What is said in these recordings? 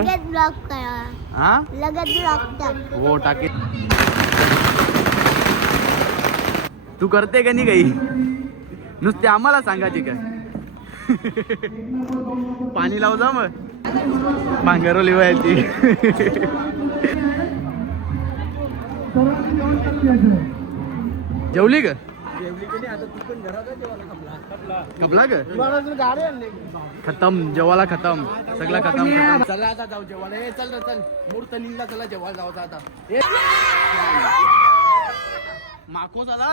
लगेच ब्लॉक करा. हा लगेच ब्लॉक टाक. हो टाके. तू करते का नाही काही नुसते आम्हाला सांगायचे काय. पाणी लाव जा मग भांगरवली ती. जेवली का कपला ग खतम जेवायला खतम सगळं खतम खतम. चला आता जाऊ जेवायला. ए चल रे चल मुहूर्त निघला. चला जेवायला जाऊ आता. माको चला.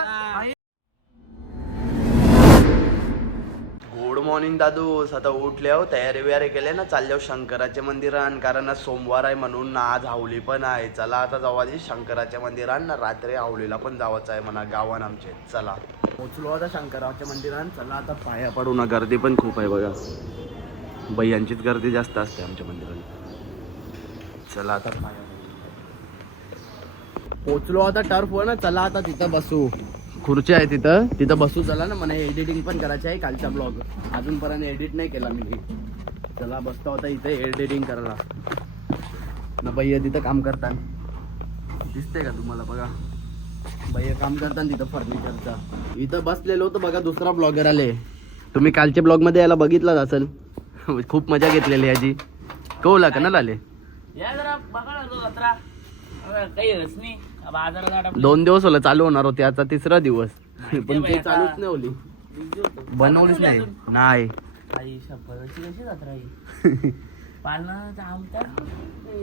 गुड मॉर्निंग दादूस. आता उठले हो तयारी बियारी केले ना चालले शंकराच्या मंदिरात कारण आज सोमवार आहे म्हणून आज हावली पण आहे. चला आता जाऊ आधी शंकराच्या मंदिरात ना रात्री हावलीला पण जावायचं आहे म्हणा गावान आमचे. चला पोचलो आता शंकराच्या मंदिरात. चला आता पाया पडू ना. गर्दी पण खूप आहे बघा. बायांचीच गर्दी जास्त असते आमच्या मंदिरात. चला आता पाया पोचलो आता टर्फ वर ना. चला आता तिथं बसू. खुर्ची आहे तिथं तिथं बसू. चला ना मला एडिटिंग पण करायची आहे कालचा ब्लॉग अजूनपर्यंत एडिट नाही केला मी. चला बसता होता इथे एडिटिंग करायला ना. भैया तिथं काम करतात दिसते का तुम्हाला बघा. भैया काम करतात तिथं फर्निचरचा. इथं बसलेलो होतो बघा दुसरा ब्लॉगर आले. तुम्ही कालच्या ब्लॉग मध्ये याला बघितलाच असेल. खूप मजा घेतलेली याची. कौला का ना आले 2 दिवस होला चालू होणार होते. आता 3रा दिवस पण ते चालूच नाही होली. बनवलीच नाही. नाही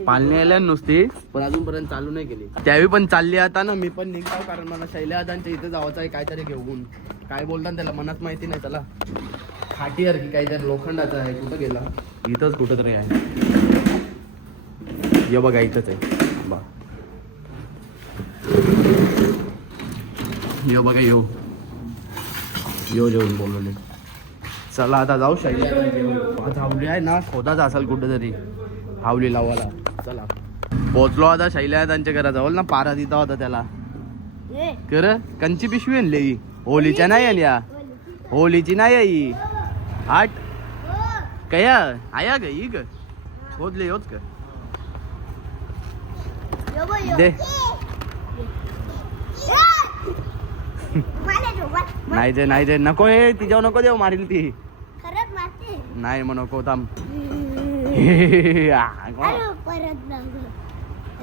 पालणे आल्या नुसती पण अजूनपर्यंत चालू नाही केली. त्यावेळी पण चालली आता ना. मी पण निघतो कारण मला शैल्यादांच्या इथे जायचं आहे काहीतरी घेऊन. काय बोलतात त्याला मनात माहिती नाही. त्याला खाटीवर की काहीतरी लोखंडाचं आहे. कुठं गेला इथंच कुठं तरी आहे. ये बघा इथंच आहे बा. यो बघा यो जेवून बोलवले. चला आता जाऊ शैल्या. हावली आहे ना खोदाच असेल कुठेतरी हावली लावायला. चला पोचलो आता शैल्यादांच्या घराजवळ ना. पारा दिता होता त्याला कर कंची पिशवी आणली. होलीच्या नाही आल्या. होलीची नाही आई आठ कया आया ग ही ग खोदले होत का दे. नाही जे नाही जे नको. हे तिच्यावर नको देऊ मारील ती. नाही मग नको थांब.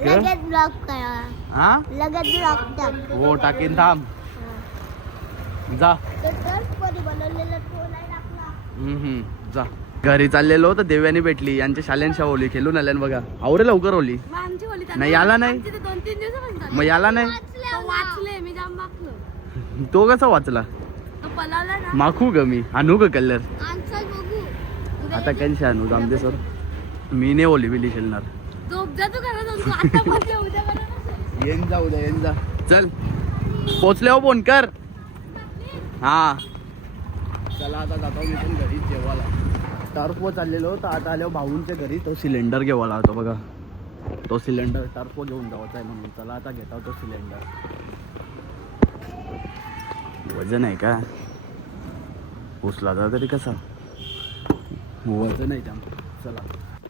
लगेच ब्लॉक करा. हा लगेच ब्लॉक टाक. हो टाकीन थांब जा. जा घरी चाललेलो तर देव्यानी भेटली. यांच्या शाल्यांच्या होली खेळून आल्यान बघा. आवरे लवकर होली नाही याला नाही. मग याला नाही तो कसा वाचला. माखू ग मी आणू ग कलर. आता कॅन्शी आणू आमचे सर. मी नाही ओली बिली खेळणार. येन जा उद्या येन जा. चल पोचले हो फोन कर. हा चला आता जातो मी पण घरी जेवायला. टर्फवर चाललेलो तर आता आलो भाऊंच्या घरी. तो सिलेंडर घेवायला होता बघा. तो सिलेंडर टर्फवर घेऊन जायचा आहे म्हणून. चला आता घेता तो सिलेंडर. वजन आहे का उचला जा तरी कसा वजन आहे त्या. चला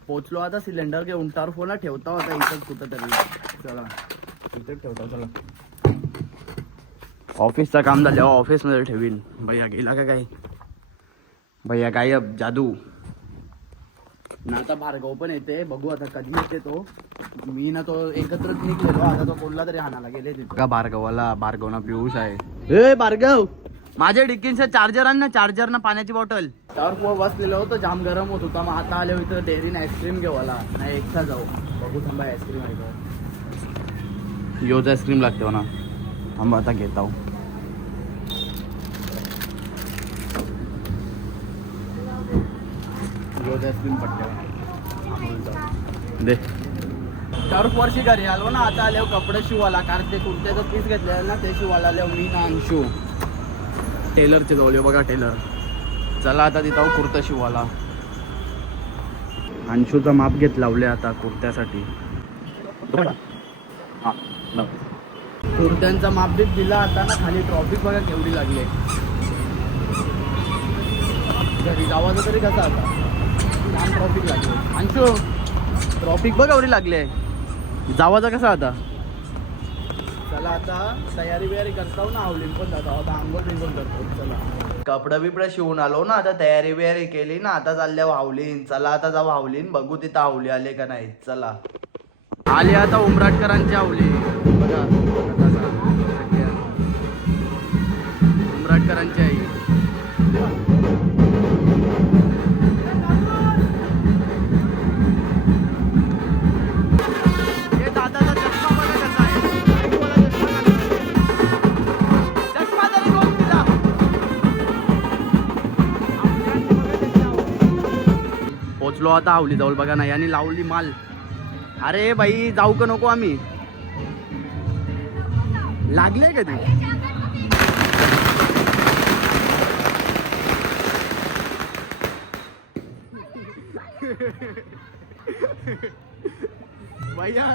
पोचलो आता सिलेंडर घेऊन. टर्फला ठेवता होता इथंच कुठं तरी. चला इथंच ठेवता. चला ऑफिसचं काम झाल्यावर ऑफिसमध्ये ठेवीन. भैया गेला का काय. भैया गायब जादू ना. आता भार्गव पण येते बघू आता कधी येते तो. मी ना तो एकत्रच निघलेलो. आता तो कोणला तरी हाणाला गेले का भार्गवाला. भार्गवना पियुष आहे. ए भार्गव माझ्या डिक्कींचा चार्जर आण ना. चार्जर ना पाण्याची बॉटल. टर्फवर बसलेलो होतो जाम गरम होत होता. मग आता आले इथं डेअरीन आईस्क्रीम घेवाला. नाही एकटा जाऊ बघू थांबा. आईस्क्रीम आहे का योज आईस्क्रीम लागते ना. थांबा आता घेत आहो. योज आईस्क्रीम पट्ट्या दे. टर्फ वर्षी घरी आलो ना. आता आले कपडे शिवाला कारण ते कुर्त्याचं पीस घेतलेलं ना ते शिवायला आले मी ना. अंशू टेलरचे जवळ बघा टेलर. चला आता तिथं कुर्ता शिवाला. अंशूचा माप घेत लावले आता कुर्त्यासाठी. कुर्त्यांचा माप बीप दिला आता ना. खाली ट्रॉफिक बघा केवढी लागली. घरी जावाचं तरी कसं आता. छान ट्रॉफिक लागले. अंशू ट्रॉफिक बघ एवढी लागली आहे. जावाचा कसा आता. चला आता तयारी बियारी करतो ना, आवलीन पण जातो आता, आंघोळ बिंघोळ करतो. चला कपडा बिपडा शिवून आलो ना, आता तयारी बियारी केली ना, आता चालल्या वावलीन. चला आता जाऊ आवलीन, बघू तिथं आवली आले का नाही. चला आली आता उमराटकरांची आवली बघा. उमराटकरांची आई. पोचलो आता आवली जवळ बघा नाही, आणि लावली माल. अरे बाई जाऊ का नको आम्ही. लागले का ती. भैया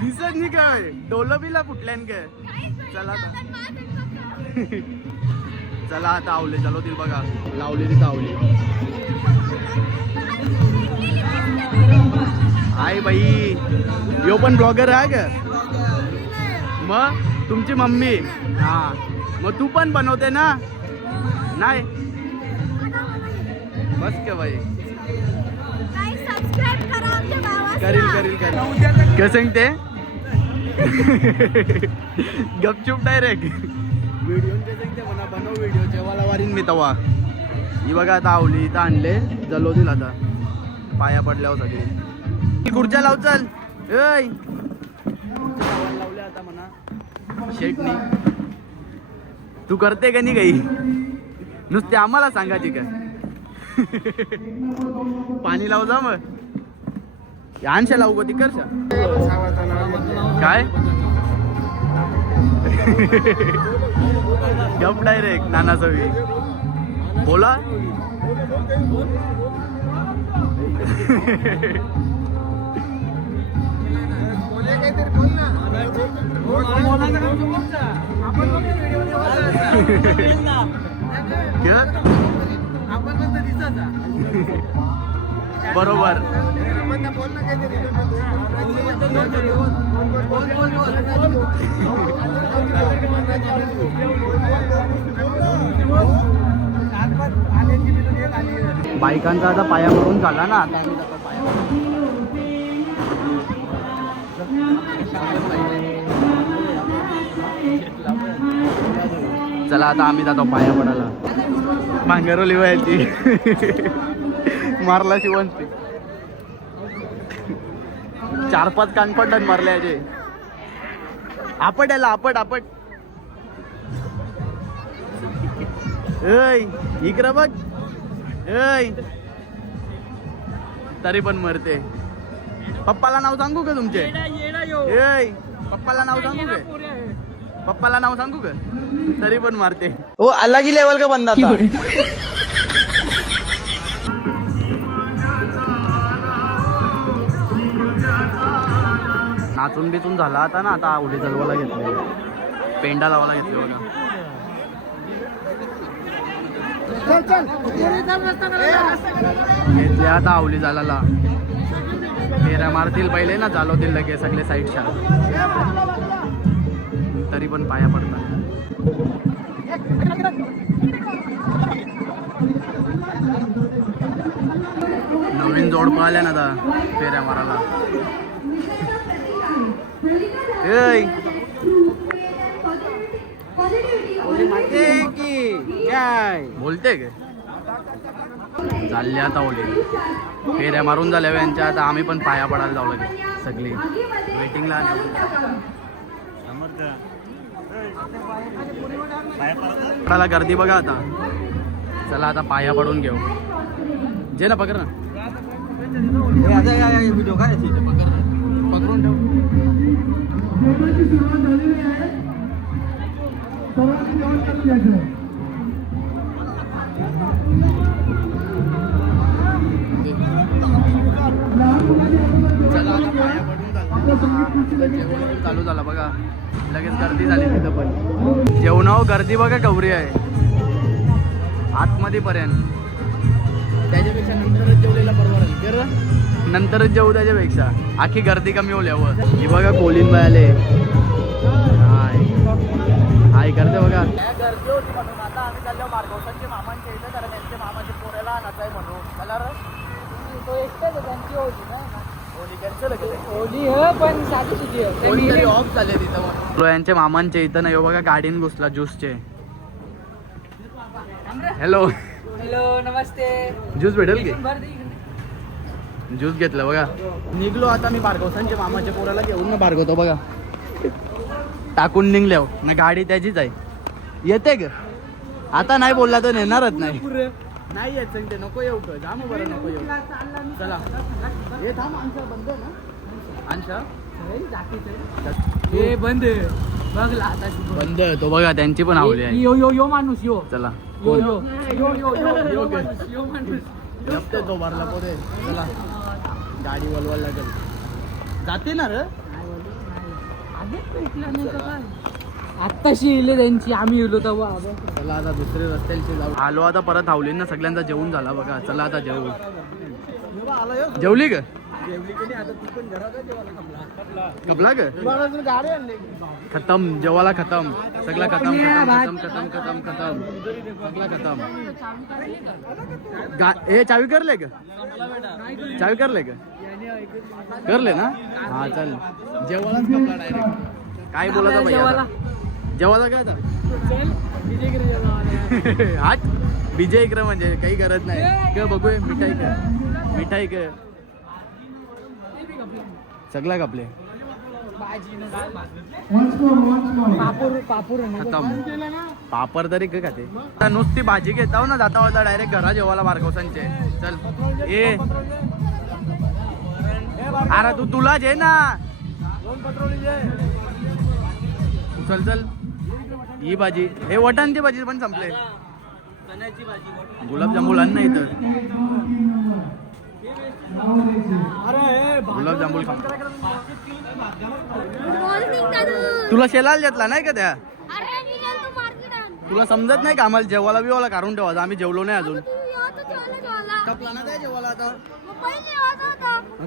दिसत नाही काय, डोलं बिला फुटल्यान काय. चला चला आता आवले चलो ती बघा, लावलेली तावली. हाय बाई, यो पण ब्लॉगर आहे का. मग तुमची मम्मी. हा मग तू पण बनवते ना. नाही बस का बाई. करील करील करील. कसं ते गपचूप डायरेक्ट व्हिडिओ ते म्हणा, बनव व्हिडिओ जेवायला वारीन मी तवा. ही बघा आता आवली इथं आणले, जलवतील आता पाया पडल्यावर सगळे. खुर्च्या लाव चल. लावल्या आता म्हणा शेटनी. तू करते का नाही काही, नुसते आम्हाला सांगायची का. पाणी लाव जा मग. आणशा लावू का ती करशा काय. गप डायरेक्ट नाना सवी बोला. बरोबर. बायकांचा आता पाया पडून झाला ना, आता आम्ही जातो पाया. चला आता आम्ही जातो पाया पडायला. भांगरवली व्हायची मारला शिवंती. 4-5 कानपटात मारले याचे. आपट याला आपट आपट. इकडं बघ. तरी पण मरते. पप्पाला नाव सांगू का तुमचे. पप्पाला नाव सांगू का. पप्पाला नाव सांगू का. तरी पण मारते. ओ अलग ही लेवल का बंदा था. नाचून बिचून झाला आता ना, आता आवडी जलवायला घेतले, पेंडा लावायला घेतले बघा. घेतले आता आवली झाला. फेऱ्या मारतील पहिले ना, चालवतील लगे सगळे साईडच्या. तरी पण पाया पडतात. नवीन जोड पाहिल्या ना आता फेऱ्या मारायला. बोलते का. चालले आता ओले फेऱ्या मारून झाल्या यांच्या. आता आम्ही पण पाया पडायला जाऊ लगे सगळी वेटिंगला. पडायला गर्दी बघा आता. चला आता पाया पडून घेऊ. जे ना पकड ना. व्हिडिओ काय पकडून ठेव. चालू झाला बघा, लगेच गर्दी झाली तिथं पण. जेवणावर गर्दी बघा गौरी आहे आतमध्ये पर्यंत. त्याच्यापेक्षा नंतरच जेवलेला परवडेल. नंतरच जेवू त्याच्यापेक्षा आखी गर्दी कमी होल्यावर. ही बघा कोलिन बाय आले. हाय करते बघा. गर्दी होती म्हणून आता आम्ही चाललो मार्गवसांचे मामांच्या इथे, कारण त्यांच्या मामाच्या पोऱ्याला नाचाय म्हणून. मला तो एकटाच त्यांची होती ना, होली कॅन्सल होली पण साधी सुधी ऑफ झाले तिथं म्हणून. यांच्या मामांच्या इथं नाही बघा गाडीन घुसला ज्यूसचे. हॅलो हॅलो नमस्ते. ज्यूस भेटेल की? ज्यूस घेतलं बघा. निघलो आता मी भार्गवसांच्या मामाच्या पोराला घेऊन ना भार्गवतो बघा. टाकून निघल्या ना गाडी त्याचीच आहे. येते ग आता नाही बोलला तर नेणारच नाही. नाही येत सांगते नको येऊ का जा मग बरं नको येऊ. चला हे थांब आमचा बंद ना आमचा हे बंद बघला आता बंद तो बघा त्यांची पण आवली आहे. यो यो यो माणूस यो चला यो यो यो यो यो माणूस यो माणूस लपते तो भरला पोरे. चला गाडी वलवायला लागेल. जाते ना रे आत्ताशी येले त्यांची आम्ही येलो तेव्हा. चला आता दुसरे रस्त्याची जाऊ. आलो आता परत हावली ना सगळ्यांचा जेवण झाला बघा. चला आता जेवू. जेवली का? कपला का? खतम जेवायला खतम सगळा खतम खतम खतम खतम खतम सगळा खतम. हे चावी करले का? चावी करले का? करले ना. हा चल जेवायलाच कपला डायरेक्ट. काय बोलायचा भैया जेवायला काय तर हाट विजय इकडे म्हणजे काही गरज नाही का. बघूया मिठाई का मिठाई का सगळा कापले खतम. पापड तरी काय खाते नुसती भाजी घेता ना जाता होता डायरेक्ट घरा जेवायला भार्गवसांचे. चल ए अरे तू तुला जे ना चल चल. ही भाजी हे वटांची भाजी पण संपले. गुलाबजामुन आण नाही तर गुलाबजामुन खा. तुला शेलाल घेतला नाही का त्या? तुला समजत नाही का आम्हाला जेवायला बिवाला काढून ठेवायचं. आम्ही जेवलो नाही अजून. कपला ना त्या जेवायला आता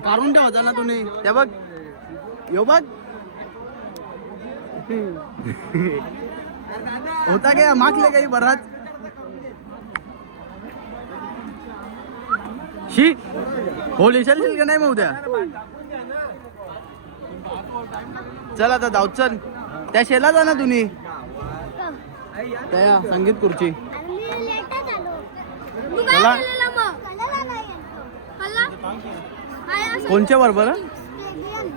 काढून ठेवायचा ना तुम्ही. त्या बघ यो बघ होता काय मागले काही बराच शी होली चलशील का नाही मग उद्या? चल आता जाऊ. चल त्या शेला जा ना तुम्ही त्या संगीत खुर्ची. चला कोणच्या बरोबर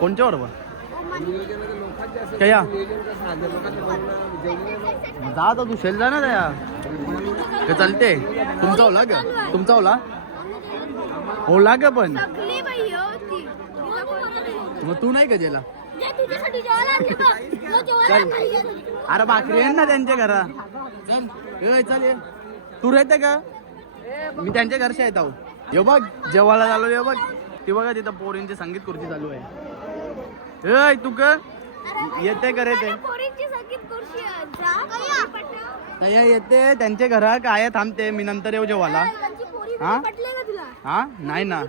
कोणच्या बरोबर क्या जा तू शेल जा ना त्या चालते. तुमचा ओला का? तुमचा ओला ओला का पण मग तू नाही का जेला? चल अरे भाकरी आहे ना त्यांच्या घरा. चल चल ये तू राहते का? मी त्यांच्या घरचे येत आहो. यो बघ जेवायला झालो. यो बघ ती बघा तिथं पोरींची संगीत खुर्ची चालू आहे. तू का येते का रे ते? येते त्यांच्या घरा काय थांबते. मी नंतर येऊ जेवायला. हा हा नाही ना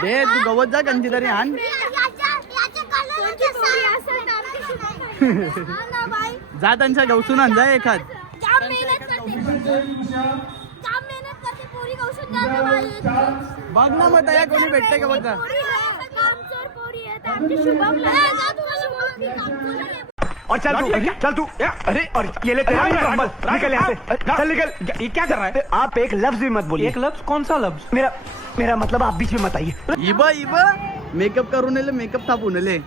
दे तू गवत जा कंची तरी आण. जा त्यांच्या गवसून आण जा एखाद. बघ ना मग तया कोणी भेटते का बघ. और चल तू अरे और ये ले तेरा कंबल निकल यहाँ से. चल निकल. ये क्या कर रहा है? आप एक लफ्ज भी मत बोलिए. एक लफ्ज कौन सा लफ्ज? मेरा मतलब आप बीच में मत आइए. इबा इबा मेकअप करून आले मेकअप थापून आले.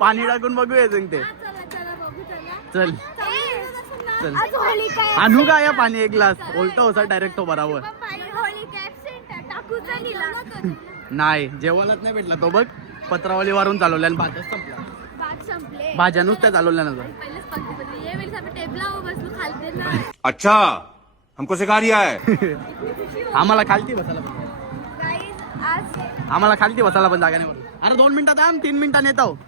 पाणी टाकून बघूया सांगते. चल चल आणू का या पाणी एक ग्लास उलट होता डायरेक्ट तो बराबर. नाही जेवायलाच नाही भेटला तो बघ. पत्रावली वारून चालवल्या आणि भातच संपला. भाज्या नुसत्या चालवल्या ना. अच्छा हमको सिखा रिया है. आम्हाला खालती बसायला आम्हाला खालती बसायला पण जागा नाही. अरे 2 मिनिटात आम 3 मिनिटात येतो.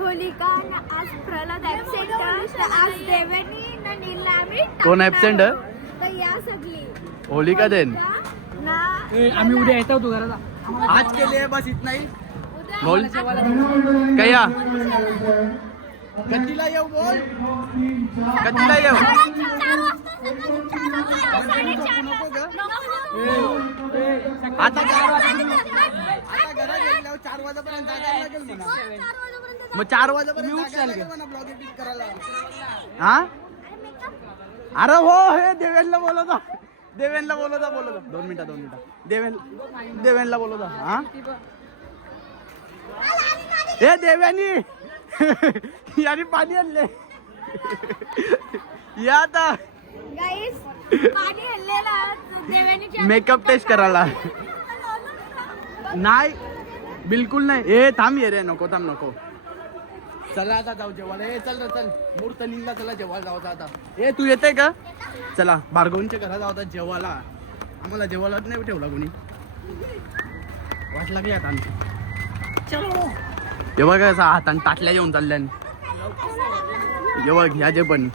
होलिका न आज प्रल्हाद ऍबसेंट आज देवनी न नीला आम्ही कोण absent? तर या सगळी होलिका देन ना आम्ही उद्या येतो तू घराला आज के लिए बस इतना ही बोल कया कधीला येऊ बोल कधीला येऊ आता 4 वाजेपर्यंत जागा लागेल म्हणा. मग 4 वाजेपर्यंत जागा लागेल म्हणा ब्लॉग एडिट करायला. हा अरे हो हे देवेनला बोलवता 2 मिनिटं देवेनला बोलवता. हा हे देव्यानी यानी पाणी आणले या आता गाईस पाणी हल्लेला देवानी मेकअप टेस्ट करायला नाही बिलकुल नाही. ए थांब ये रे नको चला आता जाऊ जेवायला. ए चल रे चल मुहूर्त निघला चला जेवायला जाऊ आता. ए तू येते का चला भार्गवनच्या घरात जाऊ आता जेवायला. आम्हाला जेवायला नाही ठेवला कोणी वाट लागली आता आमची. जेव्हा काय असा हातान ताटल्या जेवून चालल्यान जेव्हा घ्या जे पण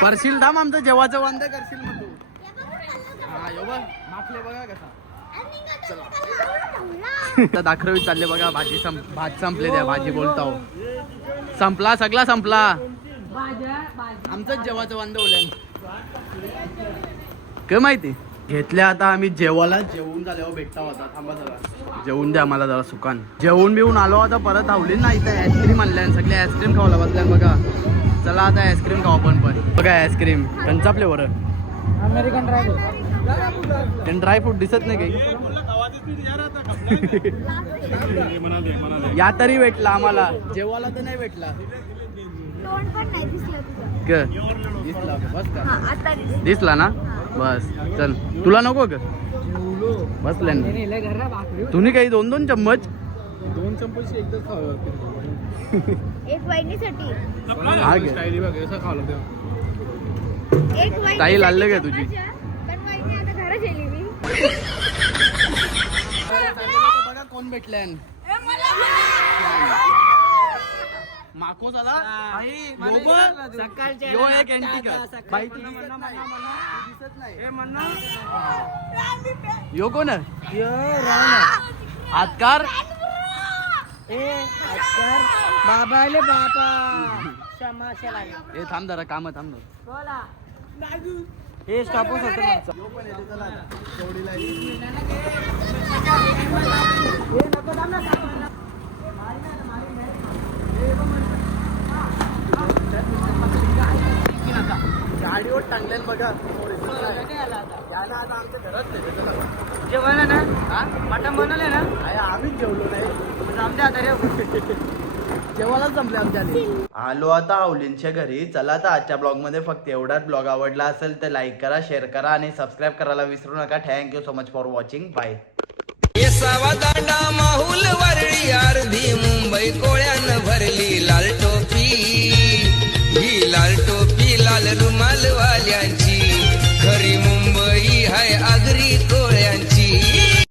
करशील थांब आमचं जेवाचं वांदे करशील मग तू. हा जेव्हा मागले बघा कसा आता दाखरवीत चालले बघा. भात संपले त्या भाजी बोलताव संपला सगळा संपला. आमचंच जेवाचं वांदे ओल्यान काय माहिती घेतल्या. आता आम्ही जेवायला जेवून झाल्यावर भेटता होता. थांबा जरा जेवून द्या आम्हाला जरा सुकान. जेवून बिवून आलो आता परत आवली ना इथे आईस्क्रीम आणल्यान सगळे आईस्क्रीम खावायला बसल्यान बघा. चला आता आईस्क्रीम खाऊ आपण पण बघा. आईस्क्रीम कंचा फ्लेवर अमेरिकन ड्रायव्हर ड्रायफ्रूट दिसत नाही काही. या तरी भेटला आम्हाला जेवायला तर नाही भेटला. तोंड पण नाही दिसलं तुझं. दिसला बस का आता दिसला ना बस चल. तुला नको का बसल्या घरला भाकरी तुम्ही काही 2 चम्मच 2 चम्मच एकदा खावं एक वहिनीसाठी हा घे. एक वहिनी ताई लाललं का तुझी? पण वहिनी आता घरात गेली मी बघा कोण भेटल्यान माको दादा सकाळच्या यो एक अँटिक बाई तुझी दिसत नाही. यो कोण हातकार बाबाले बाबा हे थांब जरा काम थांब हे स्टॉपच होतं गाडीवर टांगलेल बघा. जेवण ना मटण बनवले ना आम्हीच जेवलो नाही आमच्या आता रे जेवायला जमले आमच्या. आलो आता आवलींच्या घरी. चला आता आजच्या ब्लॉग मध्ये फक्त एवढाच. ब्लॉग आवडला असेल तर लाईक करा, शेअर करा आणि सबस्क्राईब करायला विसरू नका. Thank you so much for watching. Bye. Danda Mahul Worli अर्धी मुंबई कोळ्यानं भरली लाल